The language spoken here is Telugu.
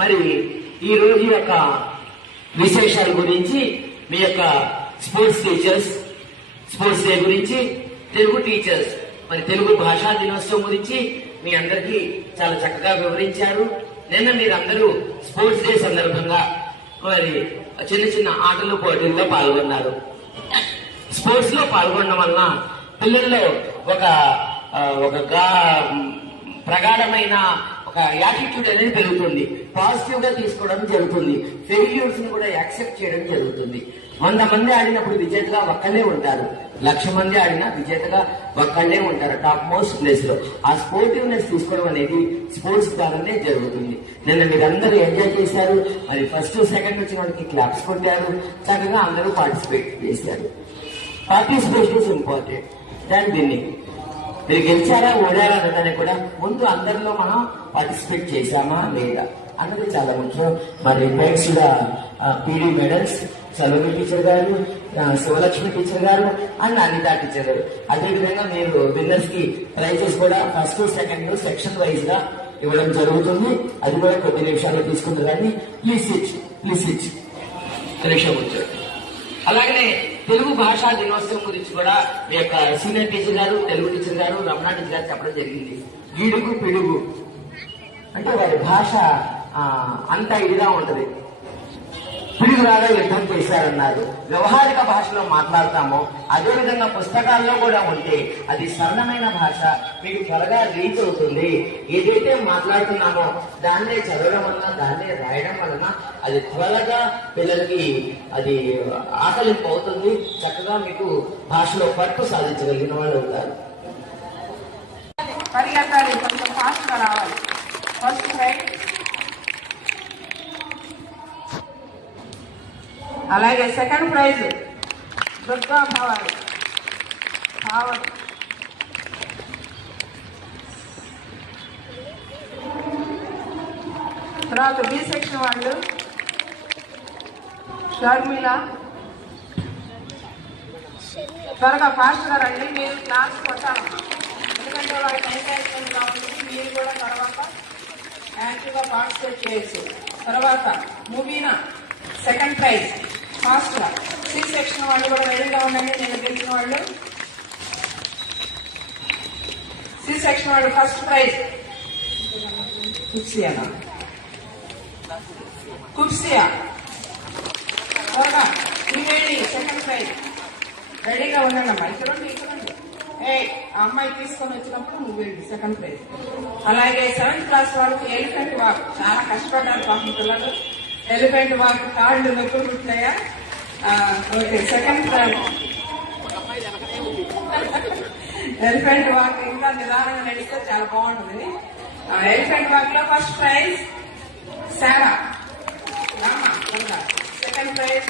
మరి ఈ రోజు యొక్క విశేషాల గురించి మీ యొక్క స్పోర్ట్స్ టీచర్స్, స్పోర్ట్స్ డే గురించి, తెలుగు టీచర్స్ మరి తెలుగు భాషా దినోత్సవం గురించి మీ అందరికీ చాలా చక్కగా వివరించారు. నిన్న మీరందరూ స్పోర్ట్స్ డే సందర్భంగా మరి చిన్న చిన్న ఆటలు పోటీల్లో పాల్గొన్నారు. స్పోర్ట్స్ లో పాల్గొనడం వలన పిల్లల్లో ఒక ప్రగాఢమైన ఒక యాటిట్యూడ్ అనేది పెరుగుతుంది. పాజిటివ్ గా తీసుకోవడం జరుగుతుంది. ఫెయిల్యూర్స్ ని కూడా యాక్సెప్ట్ చేయడం జరుగుతుంది. 100 మంది ఆడినప్పుడు విజేతగా ఒక్కళ్ళే ఉంటారు. 1,00,000 మంది ఆడినా విజేతగా ఒక్కళ్ళే ఉంటారు టాప్ మోస్ట్ ప్లేస్ లో. ఆ స్పోర్టివ్నెస్ తీసుకోవడం అనేది స్పోర్ట్స్ ద్వారానే జరుగుతుంది. నిన్న మీరందరూ ఎంజాయ్ చేశారు. మరి ఫస్ట్ సెకండ్ వచ్చిన వాళ్ళకి క్లాప్స్ కొట్టారు. చక్కగా అందరూ పార్టిసిపేట్ చేశారు. Participation is important than winnowing. మీరు గెలిచారా ఓడారా అన్నదాన్ని కూడా ముందు అందరిలో మనం పార్టిసిపేట్ చేశామా లేదా అన్నది చాలా ముఖ్యం. మరి థ్యాంక్స్ గా పీడీ మెడల్స్ చలవి టీచర్ గారు, శివలక్ష్మి టీచర్ గారు అండ్ అనితా టీచర్ గారు. అదేవిధంగా మీరు విన్నర్స్ కి ప్రైజెస్ కూడా ఫస్ట్ సెకండ్ సెక్షన్ వైజ్ గా ఇవ్వడం జరుగుతుంది. అది కూడా కొద్ది నిమిషాలు తీసుకుంటారు. కానీ ప్లీజ్ ఇచ్చి నిమిషం వచ్చారు. అలాగనే తెలుగు భాషా దినోత్సవం గురించి కూడా మీ యొక్క సీనియర్ టీచర్ గారు, తెలుగు టీచర్ గారు, రమణ టీచర్ గారు చెప్పడం జరిగింది. గిడుగు పిడుగు అంటే వారి భాష అంత ఇదిగా ఉంటది. పిడుగులాగా యుద్ధం చేశారన్నారు. వ్యవహారిక భాషలో మాట్లాడతాము. అదేవిధంగా పుస్తకాల్లో కూడా ఉంటే అది సరళమైన భాష, మీకు త్వరగా రీచ్ అవుతుంది. ఏదైతే మాట్లాడుతున్నామో దాన్నే చదవడం వలన, దాన్నే రాయడం వలన అది త్వరగా పిల్లలకి అది ఆకలింపు అవుతుంది. చక్కగా మీకు భాషలో పట్టు సాధించగలిగిన వాళ్ళు అవుతారు. పరిగెత్తాలి, కొంచెం ఫాస్ట్ గా రావాలి. ఫస్ట్ రైట్, అలాగే సెకండ్ ప్రైజ్ దుర్గా భావాలు తర్వాత బి సెక్షన్ వాళ్ళు షర్మిల. త్వరగా ఫాస్ట్ గా రండి. మీరు క్లాస్ కొట్టాలమ్మా, ఎందుకంటే వాళ్ళకి ఎంకరేజ్మెంట్ కాబట్టి మీరు కూడా తర్వాత యాక్టివ్గా పార్టిసిపేట్ చేయొచ్చు. తర్వాత మూవీనా సెకండ్ ప్రైజ్ ఫాస్ట్ గా. సి సెక్షన్ వాళ్ళు కూడా రెడీగా ఉండండి. నేను గెలిచిన వాళ్ళు సి సెక్షన్ వాళ్ళు ఫస్ట్ ప్రైజ్ కుప్సియా. త్వరగా ఇవేంటి సెకండ్ ప్రైజ్ రెడీగా ఉండండి అమ్మా. ఇక్కడ ఆ అమ్మాయి తీసుకొని వచ్చినప్పుడు నువ్వు వెళ్ళి సెకండ్ ప్రైజ్. అలాగే 7th క్లాస్ వాళ్ళకి ఎలిఫెంట్ వాక్ చాలా కష్టపడ్డారు పాపం పిల్లలు. ఎలిఫెంట్ వాక్ కాళ్ళు నొప్పులు పుట్టినాయా? Okay, second prize elephant walk ఇంకా నిదానంగా నడిస్తే చాలా బాగుంటుంది. ఎలిఫెంట్ వాక్ లో first prize Sara. Second praise